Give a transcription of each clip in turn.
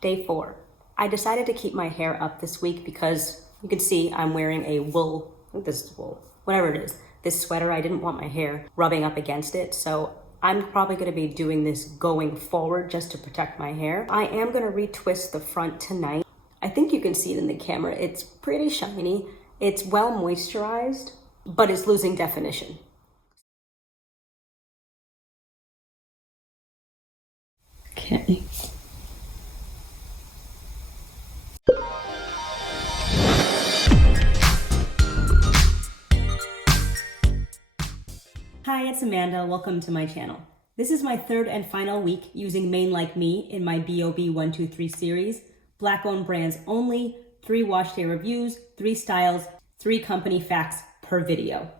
Day 4. I decided to keep my hair up this week because you can see I'm wearing a wool, I think this is wool, whatever it is, this sweater. I didn't want my hair rubbing up against it, so I'm probably going to be doing this going forward just to protect my hair. I am going to retwist the front tonight. I think you can see it in the camera. It's pretty shiny. It's well moisturized, but it's losing definition. Okay. Hi, it's Amanda. Welcome to my channel. This is my third and final week using Mane Like Me in my BoB123 series. Black-owned brands only, 3 wash day reviews, 3 styles, 3 company facts per video.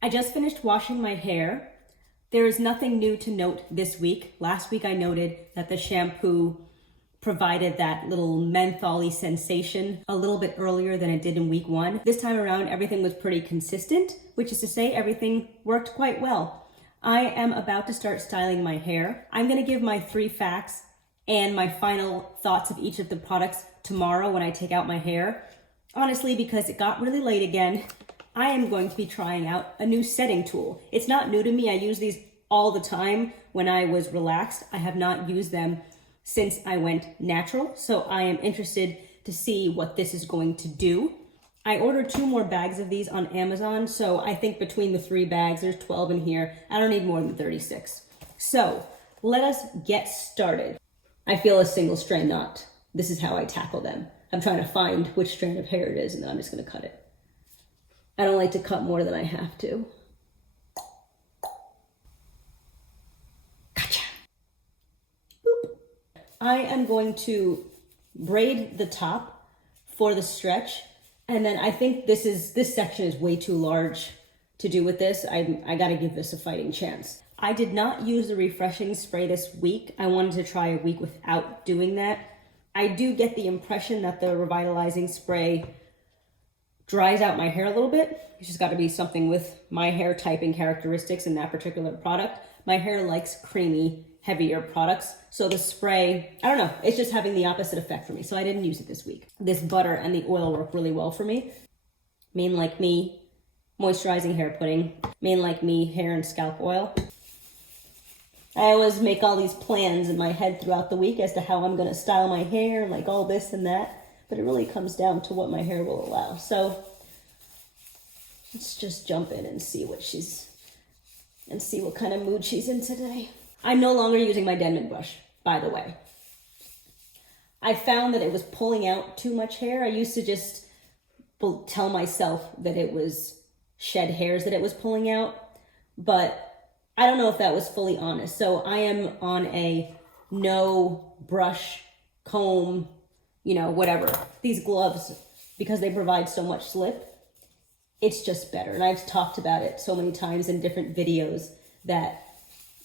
I just finished washing my hair. There is nothing new to note this week. Last week I noted that the shampoo provided that little menthol-y sensation a little bit earlier than it did in week 1. This time around, everything was pretty consistent, which is to say everything worked quite well. I am about to start styling my hair. I'm gonna give my 3 facts and my final thoughts of each of the products tomorrow when I take out my hair. Honestly, because it got really late again, I am going to be trying out a new setting tool. It's not new to me. I use these all the time when I was relaxed. I have not used them since I went natural, so I am interested to see what this is going to do. I ordered 2 more bags of these on Amazon, so I think between the 3 bags, there's 12 in here. I don't need more than 36. So let us get started. I feel a single strand knot. This is how I tackle them. I'm trying to find which strand of hair it is, and then I'm just gonna cut it. I don't like to cut more than I have to. Gotcha. Boop. I am going to braid the top for the stretch, and then I think this section is way too large to do with this. I gotta give this a fighting chance. I did not use the refreshing spray this week. I wanted to try a week without doing that. I do get the impression that the revitalizing spray dries out my hair a little bit. It's just got to be something with my hair type and characteristics in that particular product. My hair likes creamy, heavier products. So the spray, I don't know, it's just having the opposite effect for me. So I didn't use it this week. This butter and the oil work really well for me. Mane Like Me, moisturizing hair pudding. Mane Like Me, hair and scalp oil. I always make all these plans in my head throughout the week as to how I'm going to style my hair, like all this and that. But it really comes down to what my hair will allow. So let's just jump in and see what kind of mood she's in today. I'm no longer using my Denman brush, by the way. I found that it was pulling out too much hair. I used to just tell myself that it was shed hairs that it was pulling out, but I don't know if that was fully honest. So I am on a no brush, comb, whatever. These gloves, because they provide so much slip, it's just better. And I've talked about it so many times in different videos that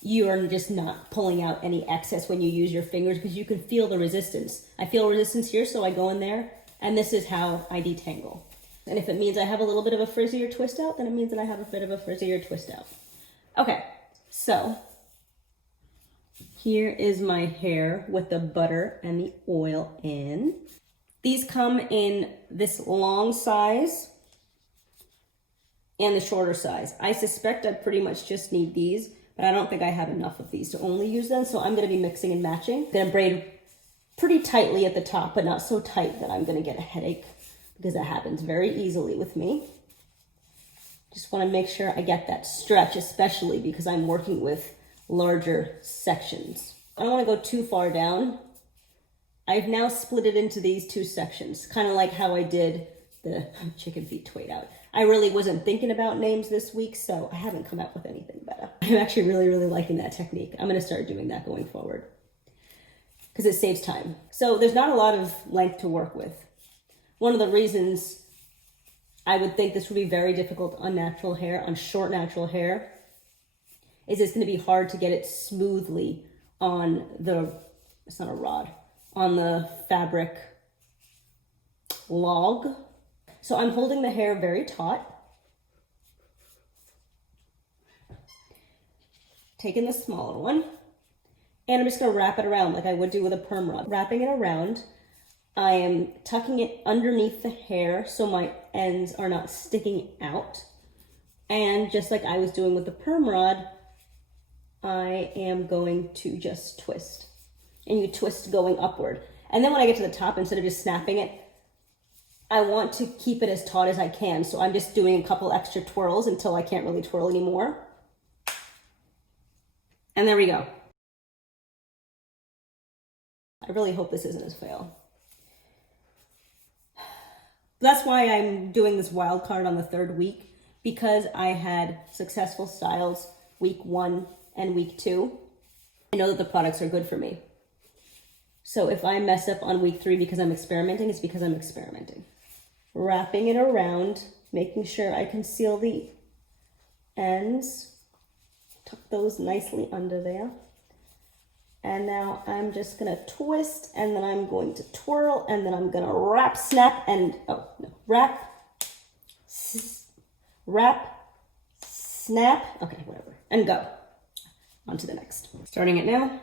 you are just not pulling out any excess when you use your fingers because you can feel the resistance. I feel resistance here, so I go in there, and this is how I detangle. And if it means I have a little bit of a frizzier twist out, then it means that I have a bit of a frizzier twist out. Okay, so here is my hair with the butter and the oil in. These come in this long size and the shorter size. I suspect I pretty much just need these, but I don't think I have enough of these to only use them, so I'm gonna be mixing and matching. I'm gonna braid pretty tightly at the top, but not so tight that I'm gonna get a headache, because that happens very easily with me. Just wanna make sure I get that stretch, especially because I'm working with larger sections. I don't want to go too far down. I've now split it into these 2 sections, kind of like how I did the chicken feet twait out. I really wasn't thinking about names this week, so I haven't come up with anything better. I'm actually really, really liking that technique. I'm going to start doing that going forward because it saves time. So there's not a lot of length to work with. One of the reasons I would think this would be very difficult on natural hair, on short natural hair, is it's going to be hard to get it smoothly on it's not a rod, on the fabric log. So I'm holding the hair very taut. Taking the smaller one. And I'm just gonna wrap it around like I would do with a perm rod. Wrapping it around, I am tucking it underneath the hair so my ends are not sticking out. And just like I was doing with the perm rod, I am going to just twist. And you twist going upward. And then when I get to the top, instead of just snapping it, I want to keep it as taut as I can. So I'm just doing a couple extra twirls until I can't really twirl anymore. And there we go. I really hope this isn't a fail. That's why I'm doing this wild card on the 3rd week, because I had successful styles week 1 and week 2. I know that the products are good for me. So if I mess up on week 3 because I'm experimenting, it's because I'm experimenting. Wrapping it around, making sure I can seal the ends. Tuck those nicely under there. And now I'm just gonna twist, and then I'm going to twirl, and then I'm gonna wrap, snap, and, oh, no, wrap, snap, okay, whatever, and go. On to the next. Starting it now.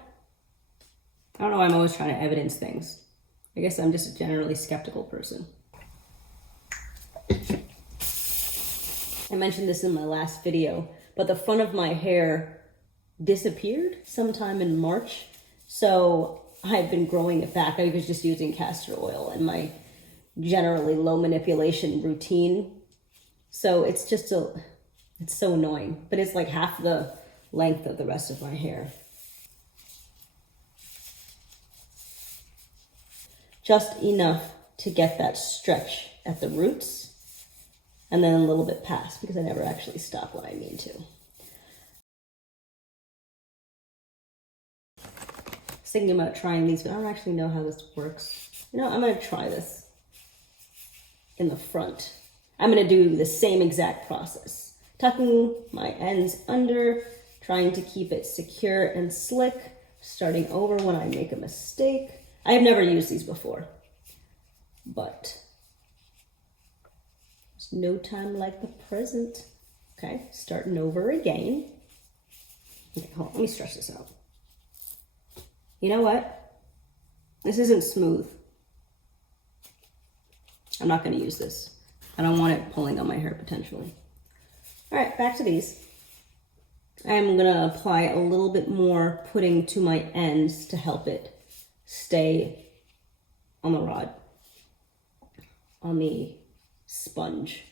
I don't know why I'm always trying to evidence things. I guess I'm just a generally skeptical person. I mentioned this in my last video, but the front of my hair disappeared sometime in March. So I've been growing it back. I was just using castor oil in my generally low manipulation routine. So it's just it's so annoying, but it's like half the length of the rest of my hair. Just enough to get that stretch at the roots, and then a little bit past, because I never actually stop when I mean to. Thinking about trying these, but I don't actually know how this works. You know, I'm gonna try this in the front. I'm gonna do the same exact process. Tucking my ends under, trying to keep it secure and slick, starting over when I make a mistake. I have never used these before, but there's no time like the present. Okay, starting over again. Okay, hold on, let me stretch this out. You know what? This isn't smooth. I'm not going to use this. I don't want it pulling on my hair potentially. All right, back to these. I'm going to apply a little bit more pudding to my ends to help it stay on the rod, on the sponge.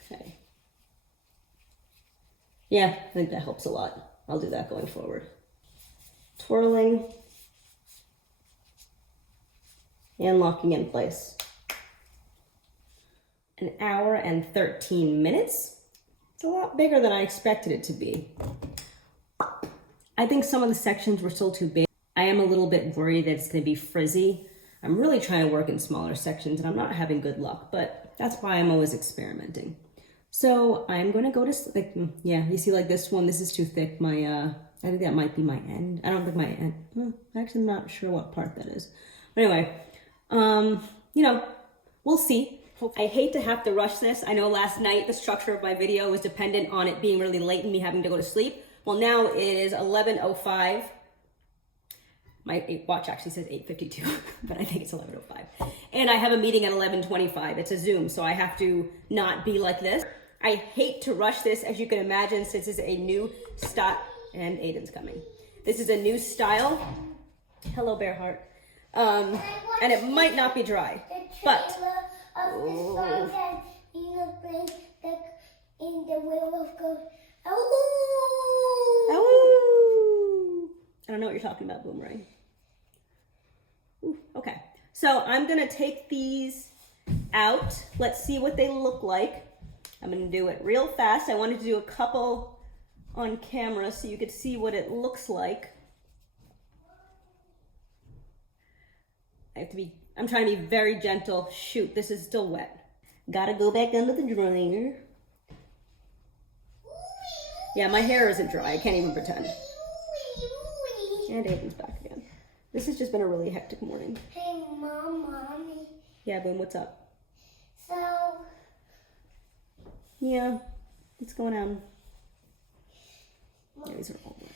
Okay. Yeah, I think that helps a lot. I'll do that going forward. Twirling and locking in place. An hour and 13 minutes. It's a lot bigger than I expected it to be. I think some of the sections were still too big. I am a little bit worried that it's going to be frizzy. I'm really trying to work in smaller sections and I'm not having good luck, but that's why I'm always experimenting. So I'm going to go to, like, yeah, you see like this one, this is too thick. I think that might be my end. I don't think my end, actually I'm not sure what part that is. But anyway, you know, we'll see. I hate to have to rush this. I know last night the structure of my video was dependent on it being really late and me having to go to sleep. Well, now it is 11:05. My watch actually says 8:52, but I think it's 11:05. And I have a meeting at 11:25. It's a Zoom, so I have to not be like this. I hate to rush this, as you can imagine, since it's a new style. And Aiden's coming. This is a new style. Hello, Bear Heart. And it might not be dry, but oh. In the will of God. Oh. I don't know what you're talking about, Boomerang. Ooh, okay, so I'm gonna take these out. Let's see what they look like. I'm gonna do it real fast. I wanted to do a couple on camera so you could see what it looks like. I'm trying to be very gentle. Shoot, this is still wet. Gotta go back under the dryer. Yeah, my hair isn't dry. I can't even pretend. And Aiden's back again. This has just been a really hectic morning. Hey, Mommy. Yeah, Boom, what's up? So. Yeah, what's going on? Yeah, these are all wet.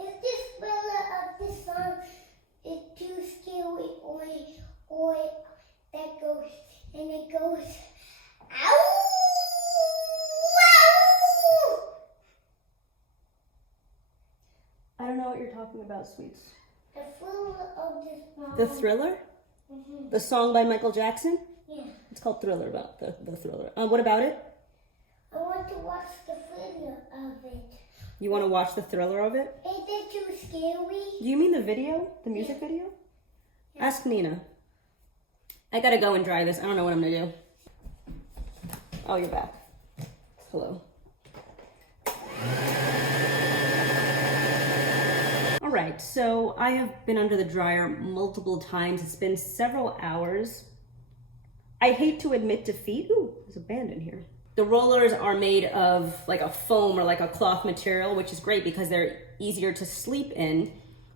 Is this thriller of the song is too scary or that goes and it goes ow? I don't know what you're talking about, sweets. The thriller of this song. The Thriller? Mm-hmm. The song by Michael Jackson? Yeah. It's called Thriller, about the Thriller. What about it? I want to watch the thriller of it. You want to watch the Thriller of it? Is it too scary? Do you mean the video? The music video? Yeah. Ask Nina. I gotta go and dry this. I don't know what I'm gonna do. Oh, you're back. Hello. All right, so I have been under the dryer multiple times. It's been several hours. I hate to admit defeat. Ooh, there's a band in here. The rollers are made of like a foam or like a cloth material, which is great because they're easier to sleep in.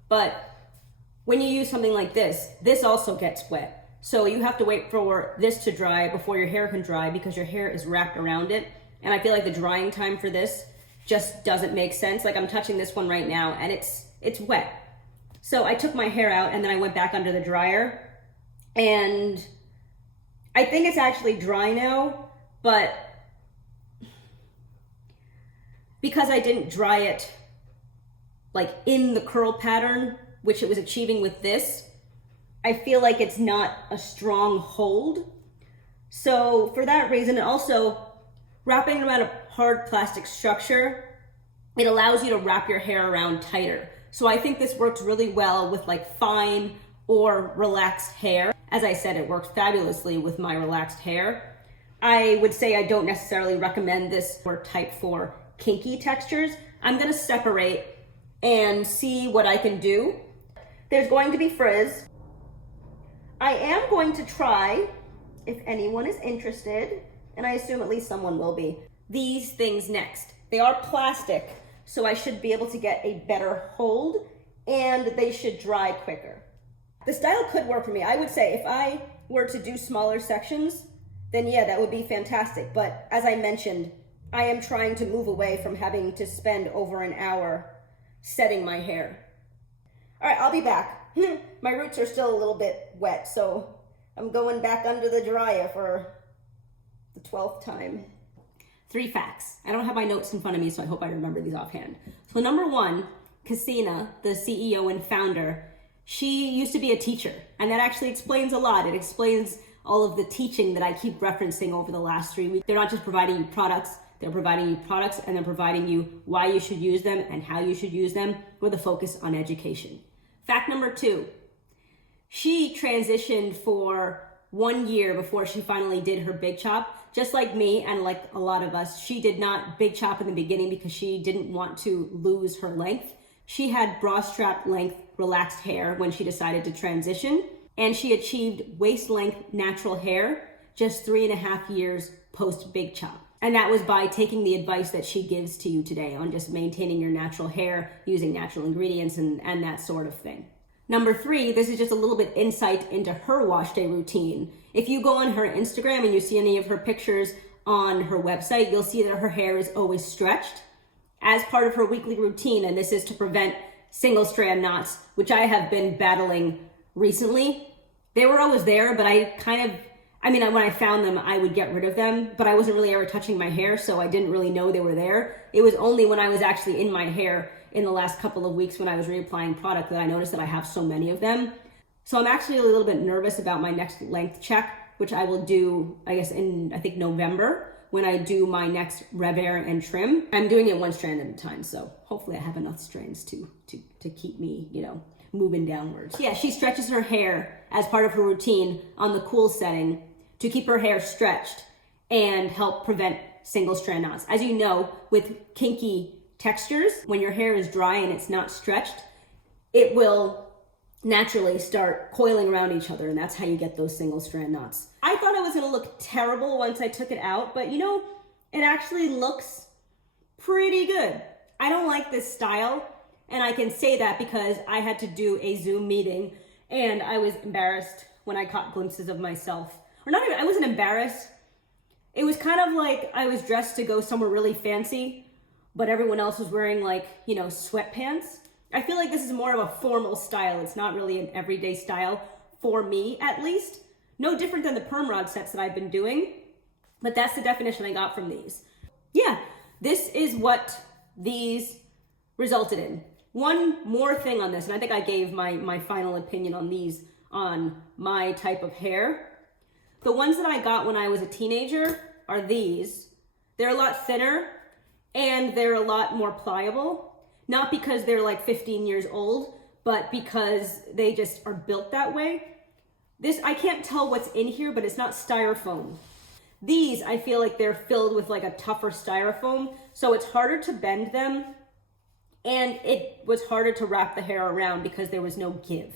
But when you use something like this also gets wet. So you have to wait for this to dry before your hair can dry because your hair is wrapped around it. And I feel like the drying time for this just doesn't make sense. Like I'm touching this one right now and it's wet. So I took my hair out and then I went back under the dryer and I think it's actually dry now, but because I didn't dry it like in the curl pattern, which it was achieving with this, I feel like it's not a strong hold. So for that reason, and also wrapping it around a hard plastic structure, it allows you to wrap your hair around tighter. So I think this works really well with like fine or relaxed hair. As I said, it works fabulously with my relaxed hair. I would say I don't necessarily recommend this for type 4 kinky textures. I'm gonna separate and see what I can do. There's going to be frizz. I am going to try, if anyone is interested, and I assume at least someone will be, these things next. They are plastic, so I should be able to get a better hold and they should dry quicker. The style could work for me. I would say if I were to do smaller sections, then yeah, that would be fantastic. But as I mentioned, I am trying to move away from having to spend over an hour setting my hair. All right, I'll be back. My roots are still a little bit wet, so I'm going back under the dryer for the 12th time. 3 facts. I don't have my notes in front of me, so I hope I remember these offhand. So number 1, Cassina, the CEO and founder, she used to be a teacher, and that actually explains a lot. It explains all of the teaching that I keep referencing over the last 3 weeks. They're not just providing you products, they're providing you products and they're providing you why you should use them and how you should use them with a focus on education. Fact number 2, she transitioned for 1 year before she finally did her big chop. Just like me and like a lot of us, she did not big chop in the beginning because she didn't want to lose her length. She had bra strap length relaxed hair when she decided to transition, and she achieved waist length natural hair just 3.5 years post big chop. And that was by taking the advice that she gives to you today on just maintaining your natural hair, using natural ingredients and that sort of thing. Number 3, this is just a little bit insight into her wash day routine. If you go on her Instagram and you see any of her pictures on her website, you'll see that her hair is always stretched as part of her weekly routine. And this is to prevent single strand knots, which I have been battling recently. They were always there, but when I found them, I would get rid of them, but I wasn't really ever touching my hair, so I didn't really know they were there. It was only when I was actually in my hair in the last couple of weeks when I was reapplying product that I noticed that I have so many of them. So I'm actually a little bit nervous about my next length check, which I will do, I guess, in, November, when I do my next rev air and trim. I'm doing it 1 strand at a time, so hopefully I have enough strands to keep me, moving downwards. Yeah, she stretches her hair as part of her routine on the cool setting to keep her hair stretched and help prevent single strand knots. As you know, with kinky textures, when your hair is dry and it's not stretched, it will naturally start coiling around each other, and that's how you get those single strand knots. I thought it was gonna look terrible once I took it out, but it actually looks pretty good. I don't like this style, and I can say that because I had to do a Zoom meeting and I was embarrassed when I caught glimpses of myself. Or not even, I wasn't embarrassed. It was kind of like I was dressed to go somewhere really fancy, but everyone else was wearing sweatpants. I feel like this is more of a formal style. It's not really an everyday style for me, at least. No different than the perm rod sets that I've been doing, but that's the definition I got from these. Yeah, this is what these resulted in. One more thing on this, and I think I gave my final opinion on these on my type of hair. The ones that I got when I was a teenager are these. They're a lot thinner and they're a lot more pliable. Not because they're like 15 years old, but because they just are built that way. This, I can't tell what's in here, but it's not styrofoam. These, I feel like they're filled with like a tougher styrofoam, so it's harder to bend them, and it was harder to wrap the hair around because there was no give.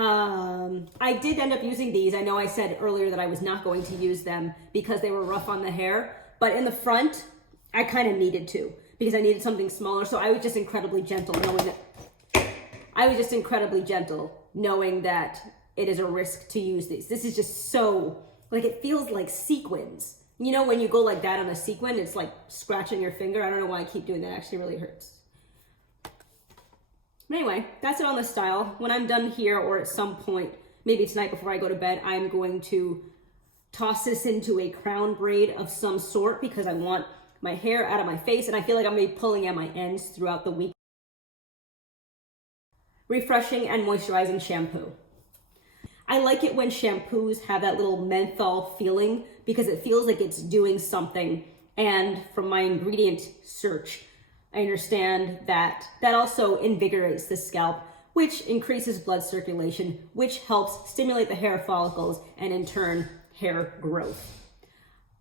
I did end up using these. I know I said earlier that I was not going to use them because they were rough on the hair, but in the front, I kind of needed to because I needed something smaller, so I was just incredibly gentle knowing that it is a risk to use these. This is just so, like, it feels like sequins. You know, when you go like that on a sequin, it's like scratching your finger. I don't know why I keep doing that. It actually really hurts. But anyway, that's it on the style. When I'm done here, or at some point, maybe tonight before I go to bed, I'm going to toss this into a crown braid of some sort because I want my hair out of my face, and I feel like I'm going to be pulling at my ends throughout the week. Refreshing and moisturizing shampoo. I like it when shampoos have that little menthol feeling because it feels like it's doing something. And from my ingredient search, I understand that that also invigorates the scalp, which increases blood circulation, which helps stimulate the hair follicles and in turn, hair growth.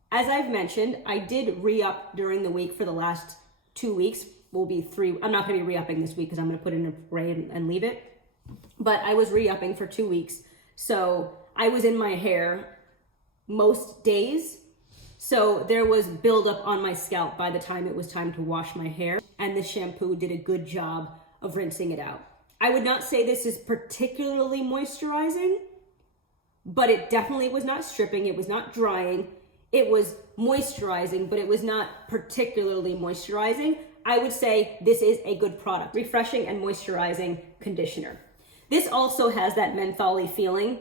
As I've mentioned, I did re-up during the week for the last 2 weeks. Will be 3. I'm not going to be re-upping this week because I'm going to put it in a braid and leave it. But I was re-upping for 2 weeks. So I was in my hair most days. So there was buildup on my scalp by the time it was time to wash my hair. And the shampoo did a good job of rinsing it out. I would not say this is particularly moisturizing, but it definitely was not stripping. It was not drying. It was moisturizing, but it was not particularly moisturizing. I would say this is a good product. Refreshing and moisturizing conditioner. This also has that mentholy feeling.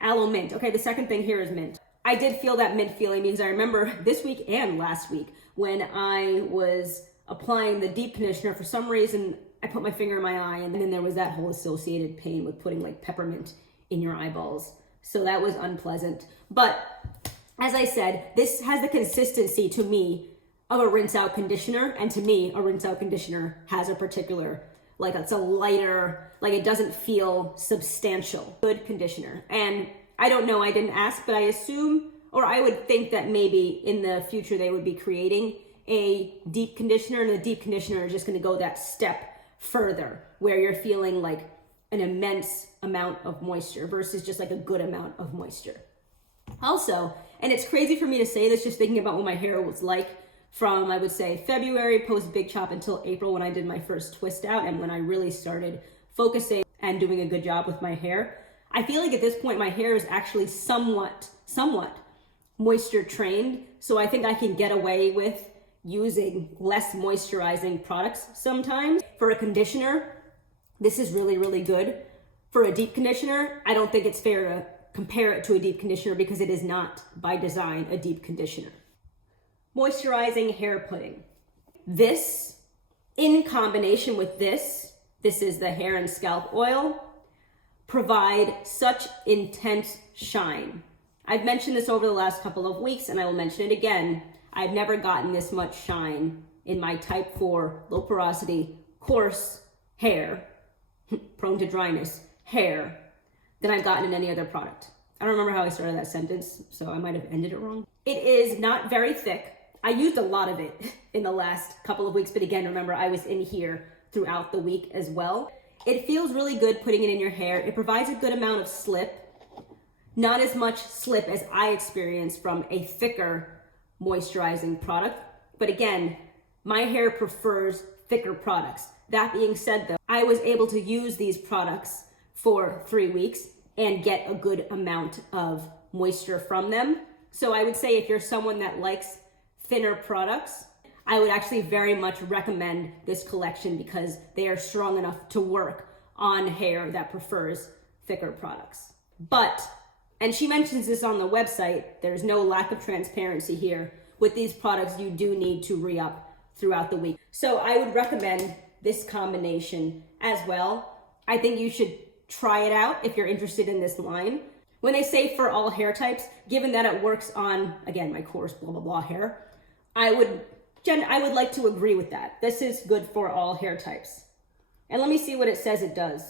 Aloe mint. Okay, the second thing here is mint. I did feel that mint feeling because I remember this week and last week when I was applying the deep conditioner, for some reason, I put my finger in my eye and then there was that whole associated pain with putting like peppermint in your eyeballs. So that was unpleasant. But as I said, this has the consistency to me of a rinse out conditioner. And to me, a rinse out conditioner has a particular, like it's a lighter, like it doesn't feel substantial. Good conditioner. And I don't know, I didn't ask, but I assume, or I would think that maybe in the future they would be creating a deep conditioner, and the deep conditioner is just gonna go that step further where you're feeling like an immense amount of moisture versus just like a good amount of moisture. Also, and it's crazy for me to say this just thinking about what my hair was like from, I would say, February post Big Chop until April when I did my first twist out and when I really started focusing and doing a good job with my hair. I feel like at this point my hair is actually somewhat moisture trained, so I think I can get away with using less moisturizing products sometimes. For a conditioner, this is really, really good. For a deep conditioner, I don't think it's fair to compare it to a deep conditioner because it is not by design a deep conditioner. Moisturizing hair pudding. This, in combination with this is the hair and scalp oil, provide such intense shine. I've mentioned this over the last couple of weeks and I will mention it again. I've never gotten this much shine in my type 4, low porosity, coarse hair, prone to dryness hair, than I've gotten in any other product. I don't remember how I started that sentence, so I might have ended it wrong. It is not very thick. I used a lot of it in the last couple of weeks, but again, remember I was in here throughout the week as well. It feels really good putting it in your hair. It provides a good amount of slip, not as much slip as I experienced from a thicker moisturizing product. But again, my hair prefers thicker products. That being said though, I was able to use these products for 3 weeks and get a good amount of moisture from them. So I would say if you're someone that likes thinner products, I would actually very much recommend this collection because they are strong enough to work on hair that prefers thicker products. But, and she mentions this on the website, there's no lack of transparency here. With these products, you do need to re-up throughout the week. So I would recommend this combination as well. I think you should try it out if you're interested in this line. When they say for all hair types, given that it works on, again, my coarse blah, blah, blah hair, I would like to agree with that. This is good for all hair types. And let me see what it says it does.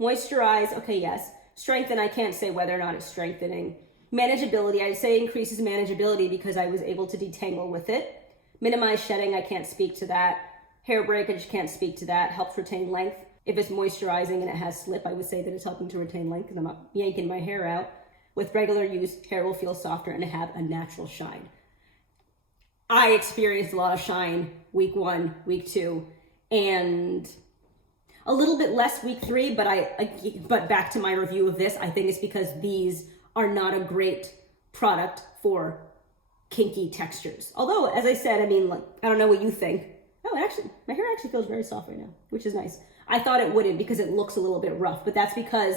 Moisturize, okay, yes. Strengthen, I can't say whether or not it's strengthening. Manageability, I'd say increases manageability because I was able to detangle with it. Minimize shedding, I can't speak to that. Hair breakage, can't speak to that. Helps retain length. If it's moisturizing and it has slip, I would say that it's helping to retain length because I'm not yanking my hair out. With regular use, hair will feel softer and have a natural shine. I experienced a lot of shine week 1, week 2, and a little bit less week 3, but back to my review of this, I think it's because these are not a great product for kinky textures. Although, as I said, I mean, like, I don't know what you think. Oh, actually, my hair actually feels very soft right now, which is nice. I thought it wouldn't because it looks a little bit rough, but that's because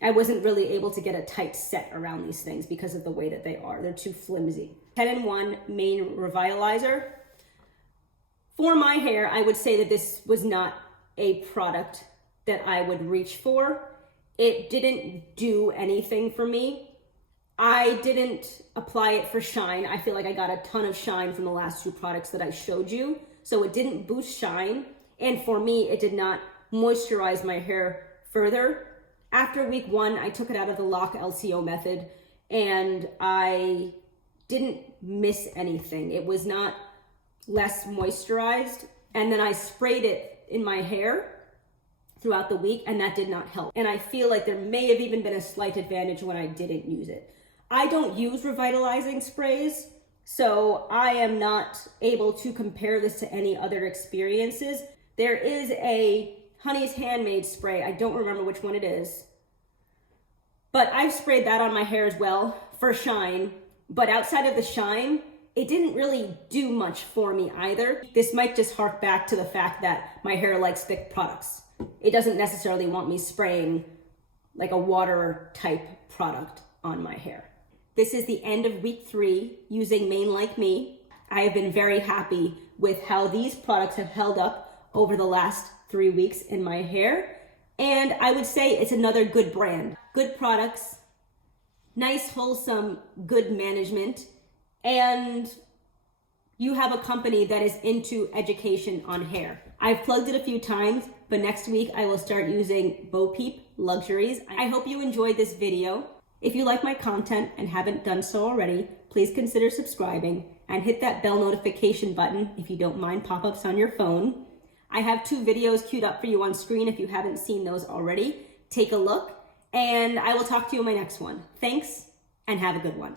I wasn't really able to get a tight set around these things because of the way that they are. They're too flimsy. 10-in-1 Mane Revitalizer. For my hair, I would say that this was not a product that I would reach for. It didn't do anything for me. I didn't apply it for shine. I feel like I got a ton of shine from the last 2 products that I showed you. So it didn't boost shine. And for me, it did not moisturize my hair further. After week 1, I took it out of the Lock LCO method and I didn't miss anything. It was not less moisturized. And then I sprayed it in my hair throughout the week and that did not help. And I feel like there may have even been a slight advantage when I didn't use it. I don't use revitalizing sprays, so I am not able to compare this to any other experiences. There is a Honey's Handmade spray. I don't remember which one it is, but I've sprayed that on my hair as well for shine. But outside of the shine, it didn't really do much for me either. This might just hark back to the fact that my hair likes thick products. It doesn't necessarily want me spraying like a water type product on my hair. This is the end of week 3 using Mane Like Me. I have been very happy with how these products have held up over the last 3 weeks in my hair. And I would say it's another good brand. Good products, nice, wholesome, good management, and you have a company that is into education on hair. I've plugged it a few times, but next week I will start using BoB123 Luxuries. I hope you enjoyed this video. If you like my content and haven't done so already, please consider subscribing and hit that bell notification button if you don't mind pop-ups on your phone. I have 2 videos queued up for you on screen if you haven't seen those already. Take a look, and I will talk to you in my next one. Thanks, and have a good one.